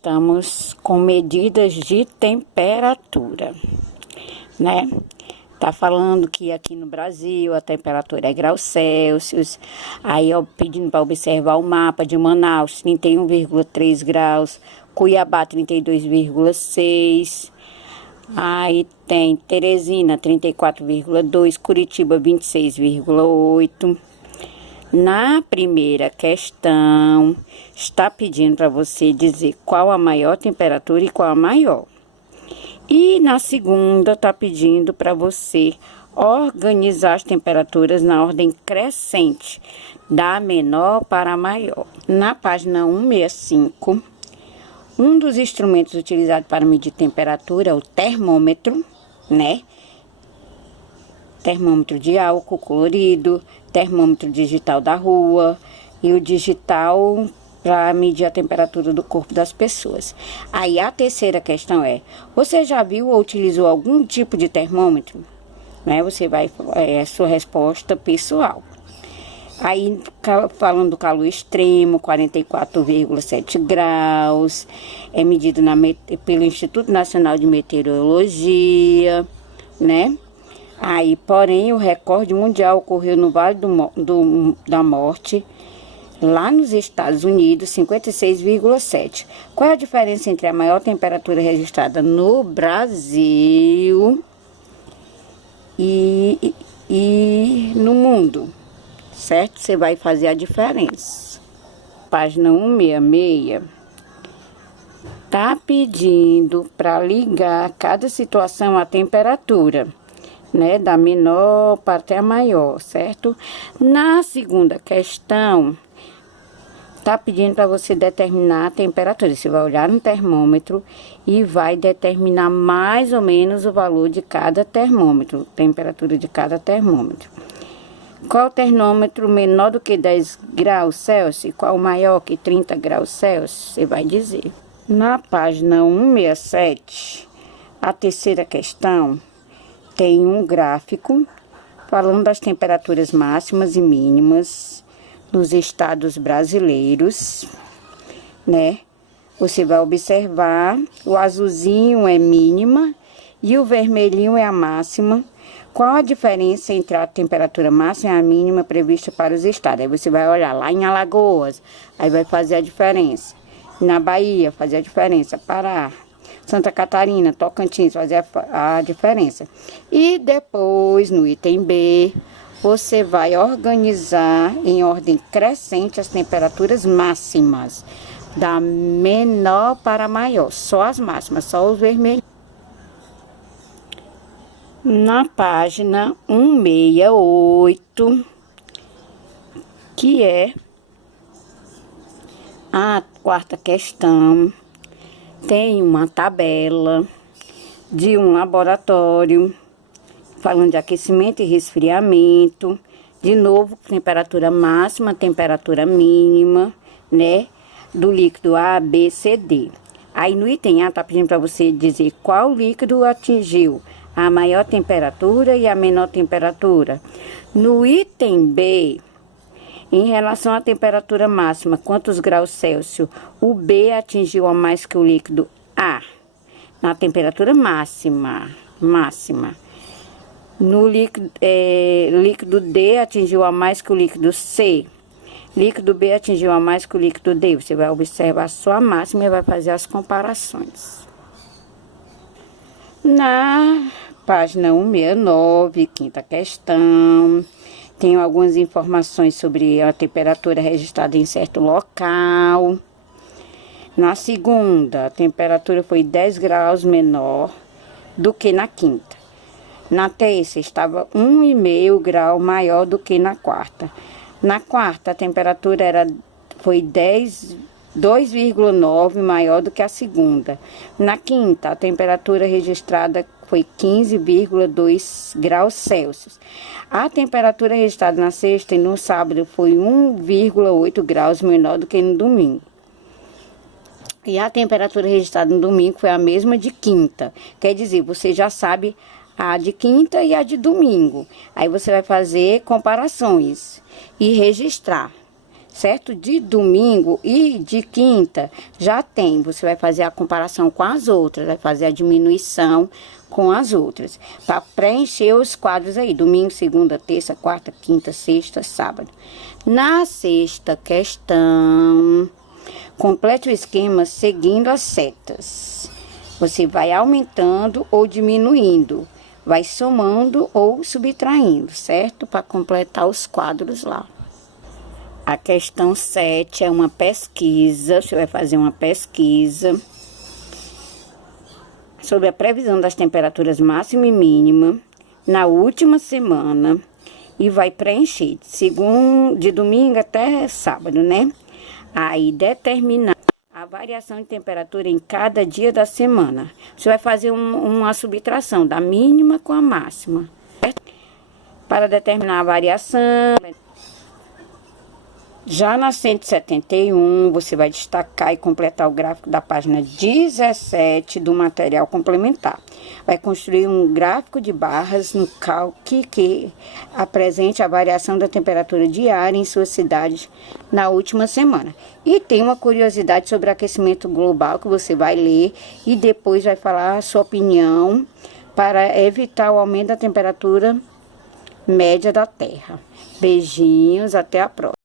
Estamos com medidas de temperatura, né? Tá falando que aqui no Brasil a temperatura é graus Celsius. Aí, ó, pedindo para observar o mapa de Manaus, 31,3 graus. Cuiabá, 32,6. Aí tem Teresina, 34,2. Curitiba, 26,8. Na primeira questão, está pedindo para você dizer qual a maior temperatura e qual a maior. E na segunda, está pedindo para você organizar as temperaturas na ordem crescente, da menor para a maior. Na página 165, um dos instrumentos utilizados para medir temperatura é o termômetro, né? Termômetro de álcool colorido, termômetro digital da rua e o digital para medir a temperatura do corpo das pessoas. Aí a terceira questão é: você já viu ou utilizou algum tipo de termômetro? Né? Você vai, sua resposta pessoal. Aí falando do calor extremo, 44,7 graus, é medido pelo Instituto Nacional de Meteorologia, né? Aí, porém, o recorde mundial ocorreu no Vale da Morte, lá nos Estados Unidos, 56,7. Qual é a diferença entre a maior temperatura registrada no Brasil e no mundo? Certo? Você vai fazer a diferença. Página 166. Tá pedindo para ligar cada situação à temperatura, né, da menor para até a maior, certo? Na segunda questão, tá pedindo para você determinar a temperatura. Você vai olhar no termômetro e vai determinar mais ou menos o valor de cada termômetro, temperatura de cada termômetro. Qual termômetro menor do que 10 graus Celsius? Qual maior que 30 graus Celsius? Você vai dizer. Na página 167, a terceira questão tem um gráfico falando das temperaturas máximas e mínimas nos estados brasileiros, né? Você vai observar, o azulzinho é mínima e o vermelhinho é a máxima. Qual a diferença entre a temperatura máxima e a mínima prevista para os estados? Aí você vai olhar lá em Alagoas, aí vai fazer a diferença. Na Bahia, fazer a diferença. Pará, Santa Catarina, Tocantins, fazer a diferença. E depois, no item B, você vai organizar em ordem crescente as temperaturas máximas, da menor para a maior, só as máximas, só os vermelhos. Na página 168, que é a quarta questão, tem uma tabela de um laboratório falando de aquecimento e resfriamento. De novo, temperatura máxima, temperatura mínima, né? Do líquido A, B, C, D. Aí no item A tá pedindo para você dizer qual líquido atingiu a maior temperatura e a menor temperatura. No item B, em relação à temperatura máxima, quantos graus Celsius o B atingiu a mais que o líquido A? Na temperatura máxima. No líquido D atingiu a mais que o líquido C. Líquido B atingiu a mais que o líquido D. Você vai observar só a máxima e vai fazer as comparações. Na página 169, quinta questão, tem algumas informações sobre a temperatura registrada em certo local. Na segunda, a temperatura foi 10 graus menor do que na quinta. Na terça, estava 1,5 grau maior do que na quarta. Na quarta, a temperatura foi 2,9 maior do que a segunda. Na quinta, a temperatura registrada foi 15,2 graus Celsius. A temperatura registrada na sexta e no sábado foi 1,8 graus menor do que no domingo. E a temperatura registrada no domingo foi a mesma de quinta. Quer dizer, você já sabe a de quinta e a de domingo. Aí você vai fazer comparações e registrar, certo? De domingo e de quinta já tem. Você vai fazer a comparação com as outras, vai fazer a diminuição com as outras, para preencher os quadros aí, domingo, segunda, terça, quarta, quinta, sexta, sábado. Na sexta questão, complete o esquema seguindo as setas. Você vai aumentando ou diminuindo, vai somando ou subtraindo, certo? Para completar os quadros lá. A questão 7 é uma pesquisa, você vai fazer uma pesquisa sobre a previsão das temperaturas máxima e mínima na última semana e vai preencher de domingo até sábado, né? Aí determinar a variação de temperatura em cada dia da semana. Você vai fazer uma subtração da mínima com a máxima, certo? Para determinar a variação. Já na 171, você vai destacar e completar o gráfico da página 17 do material complementar. Vai construir um gráfico de barras no cálculo que apresente a variação da temperatura diária em sua cidade na última semana. E tem uma curiosidade sobre aquecimento global que você vai ler e depois vai falar a sua opinião para evitar o aumento da temperatura média da Terra. Beijinhos, até a próxima.